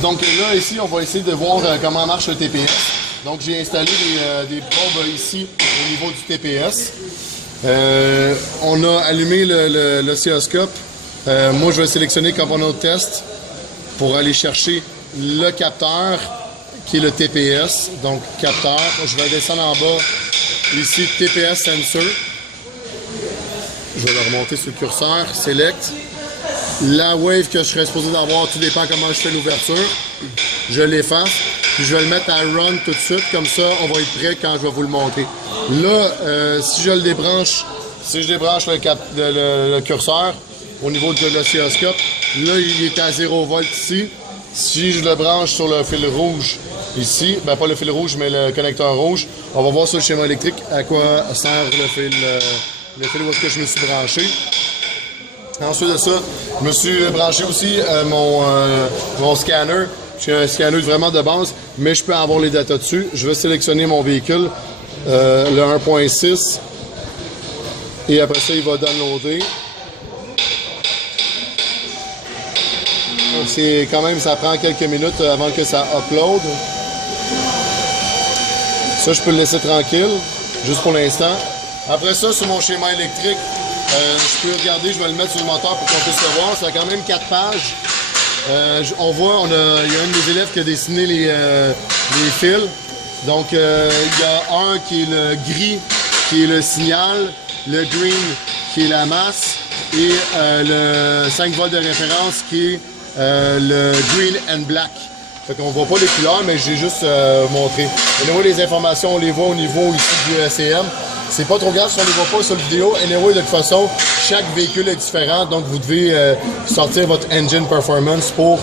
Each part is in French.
Donc là, ici, on va essayer de voir comment marche le TPS. Donc j'ai installé des probes ici au niveau du TPS. On a allumé l'oscilloscope. Moi, je vais sélectionner component de test pour aller chercher le capteur qui est le TPS. Donc capteur, je vais descendre en bas ici TPS sensor. Je vais le remonter sur le curseur, select. La wave que je serais supposé d'avoir, tout dépend comment je fais l'ouverture. Je l'efface, puis je vais le mettre à run tout de suite, comme ça on va être prêt quand je vais vous le montrer. Là, si je le débranche, si je débranche le curseur au niveau de l'oscilloscope, là il est à 0 volts ici. Si je le branche sur le fil rouge ici, ben pas le fil rouge mais le connecteur rouge, on va voir sur le schéma électrique à quoi sert le fil où est-ce que je me suis branché. Ensuite de ça, je me suis branché aussi mon scanner. J'ai un scanner vraiment de base, mais je peux avoir les datas dessus. Je vais sélectionner mon véhicule, le 1.6, et après ça, il va downloader. C'est quand même, ça prend quelques minutes avant que ça upload. Ça, je peux le laisser tranquille, juste pour l'instant. Après ça, sur mon schéma électrique, je peux regarder, je vais le mettre sur le moteur pour qu'on puisse le voir. Ça a quand même 4 pages. On voit, il y a un de mes élèves qui a dessiné les fils. Donc, il y a un qui est le gris, qui est le signal, le green, qui est la masse, et le 5 volts de référence, qui est le green and black. Fait qu'on voit pas les couleurs, mais j'ai juste montré. Au niveau des informations, on les voit au niveau ici du ECM. C'est pas trop grave si on les voit pas sur la vidéo. Anyway, de toute façon, chaque véhicule est différent, donc vous devez sortir votre engine performance pour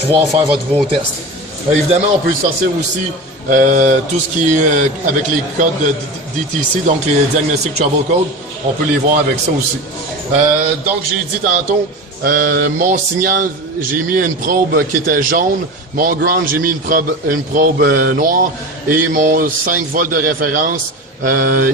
pouvoir faire vos tests. Évidemment, on peut sortir aussi tout ce qui est avec les codes de DTC, donc les Diagnostic Trouble Code. On peut les voir avec ça aussi. Donc, j'ai dit tantôt, mon signal, j'ai mis une probe qui était jaune. Mon ground, j'ai mis une probe noire. Et mon 5 volts de référence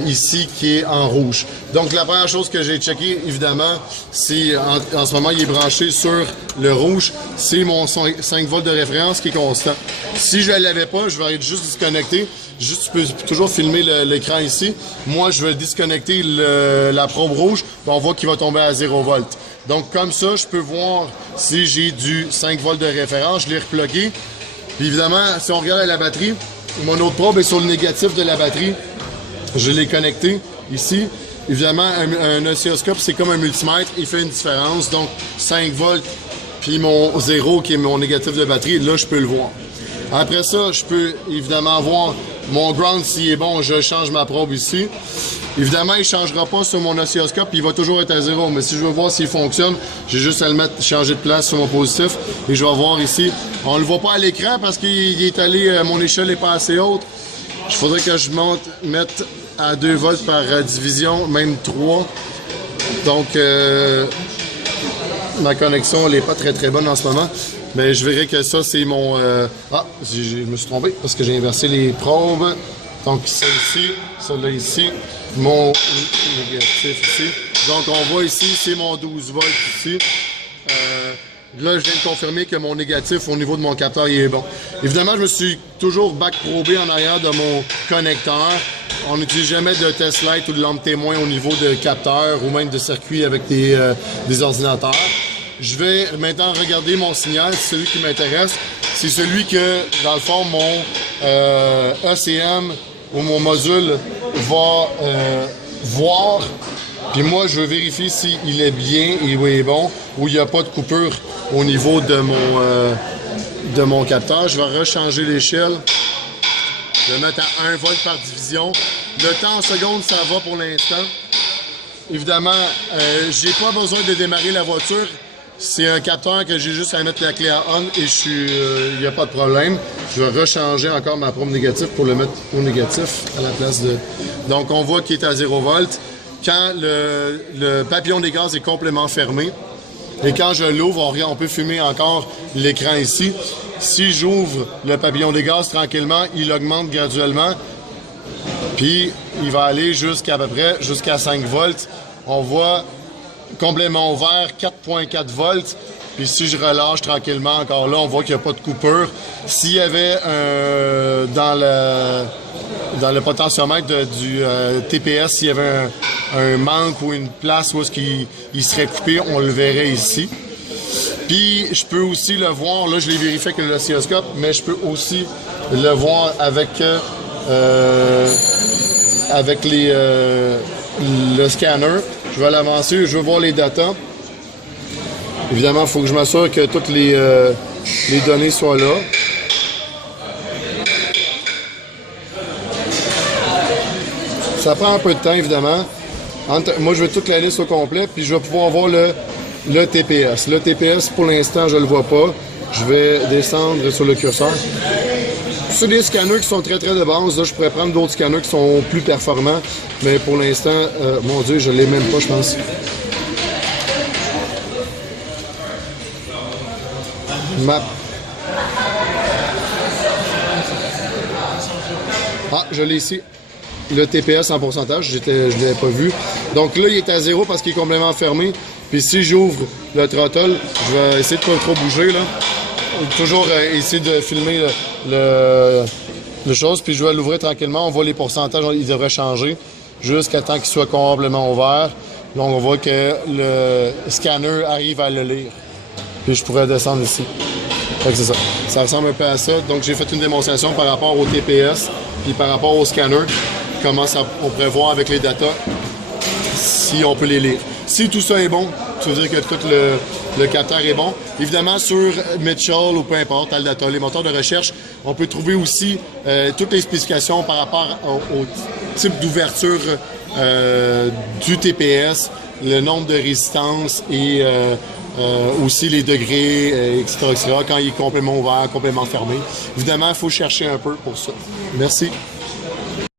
ici qui est en rouge. Donc la première chose que j'ai checké, évidemment, c'est en ce moment il est branché sur le rouge, c'est mon 5 volts de référence qui est constant. Si je ne l'avais pas, je vais être juste disconnecté. Juste, tu peux toujours filmer l'écran ici. Moi, je vais disconnecter la probe rouge. On voit qu'il va tomber à 0 volts. Donc comme ça, je peux voir si j'ai du 5 volts de référence. Je l'ai replugué. Puis évidemment, si on regarde la batterie, mon autre probe est sur le négatif de la batterie. Je l'ai connecté ici. Évidemment, un oscilloscope, c'est comme un multimètre. Il fait une différence. Donc 5 volts, puis mon 0 qui est mon négatif de batterie, là, je peux le voir. Après ça, je peux évidemment voir mon ground s'il est bon. Je change ma probe ici. Évidemment, il ne changera pas sur mon oscilloscope, il va toujours être à 0. Mais si je veux voir s'il fonctionne, j'ai juste à le mettre, changer de place sur mon positif. Et je vais voir ici. On ne le voit pas à l'écran parce qu'il est allé, mon échelle n'est pas assez haute. Il faudrait que je mette à 2 volts par division, même 3. Donc, ma connexion n'est pas très bonne en ce moment. Mais je verrai que ça, c'est mon... je me suis trompé parce que j'ai inversé les probes. Donc, celle-là ici, mon négatif ici. Donc, on voit ici, c'est mon 12 volts ici. Là, je viens de confirmer que mon négatif au niveau de mon capteur, il est bon. Évidemment, je me suis toujours back-probé en arrière de mon connecteur. On n'utilise jamais de test light ou de lampe témoin au niveau de capteur ou même de circuit avec des ordinateurs. Je vais maintenant regarder mon signal, c'est celui qui m'intéresse. C'est celui que, dans le fond, mon ECM ou mon module va voir. Puis moi, je veux vérifier s'il est bien et où il est bon, ou il n'y a pas de coupure au niveau de mon capteur. Je vais rechanger l'échelle. Je vais mettre à 1 volt par division. Le temps en secondes, ça va pour l'instant. Évidemment, j'ai pas besoin de démarrer la voiture. C'est un capteur que j'ai juste à mettre la clé à on et il n'y a pas de problème. Je vais rechanger encore ma probe négative pour le mettre au négatif à la place de... Donc, on voit qu'il est à 0 volts. Quand le papillon des gaz est complètement fermé et quand je l'ouvre, on peut filmer encore l'écran ici. Si j'ouvre le papillon des gaz tranquillement, il augmente graduellement. Puis, il va aller jusqu'à peu près jusqu'à 5 volts. On voit complètement ouvert, 4.4 volts. Puis si je relâche tranquillement, encore là, on voit qu'il n'y a pas de coupure. S'il y avait dans le potentiomètre du TPS, s'il y avait un manque ou une place où est-ce qu'il serait coupé, on le verrait ici. Puis je peux aussi le voir, là je l'ai vérifié avec l'oscilloscope, mais je peux aussi le voir avec le scanner. Je vais l'avancer, je veux voir les datas. Évidemment, il faut que je m'assure que toutes les données soient là. Ça prend un peu de temps, évidemment. Moi, je veux toute la liste au complet, puis je vais pouvoir voir le TPS. Le TPS, pour l'instant, je ne le vois pas. Je vais descendre sur le curseur. Sur des scanners qui sont très de base, là, je pourrais prendre d'autres scanners qui sont plus performants, mais pour l'instant, mon Dieu, je ne l'ai même pas, je pense. Map. Ah, je l'ai ici. Le TPS en pourcentage, je ne l'avais pas vu. Donc là, il est à 0 parce qu'il est complètement fermé. Puis si j'ouvre le throttle, je vais essayer de ne pas trop bouger, là. Toujours essayer de filmer le chose, puis je vais l'ouvrir tranquillement. On voit les pourcentages, ils devraient changer jusqu'à temps qu'il soit complètement ouvert. Donc on voit que le scanner arrive à le lire. Puis je pourrais descendre ici. Donc c'est ça. Ça ressemble un peu à ça. Donc j'ai fait une démonstration par rapport au TPS, puis par rapport au scanner, comment on pourrait voir avec les datas si on peut les lire. Si tout ça est bon, ça veut dire que tout le capteur est bon. Évidemment, sur Mitchell ou peu importe, Aldata, les moteurs de recherche, on peut trouver aussi toutes les spécifications par rapport au type d'ouverture du TPS, le nombre de résistances et aussi les degrés, etc., quand il est complètement ouvert, complètement fermé. Évidemment, il faut chercher un peu pour ça. Merci.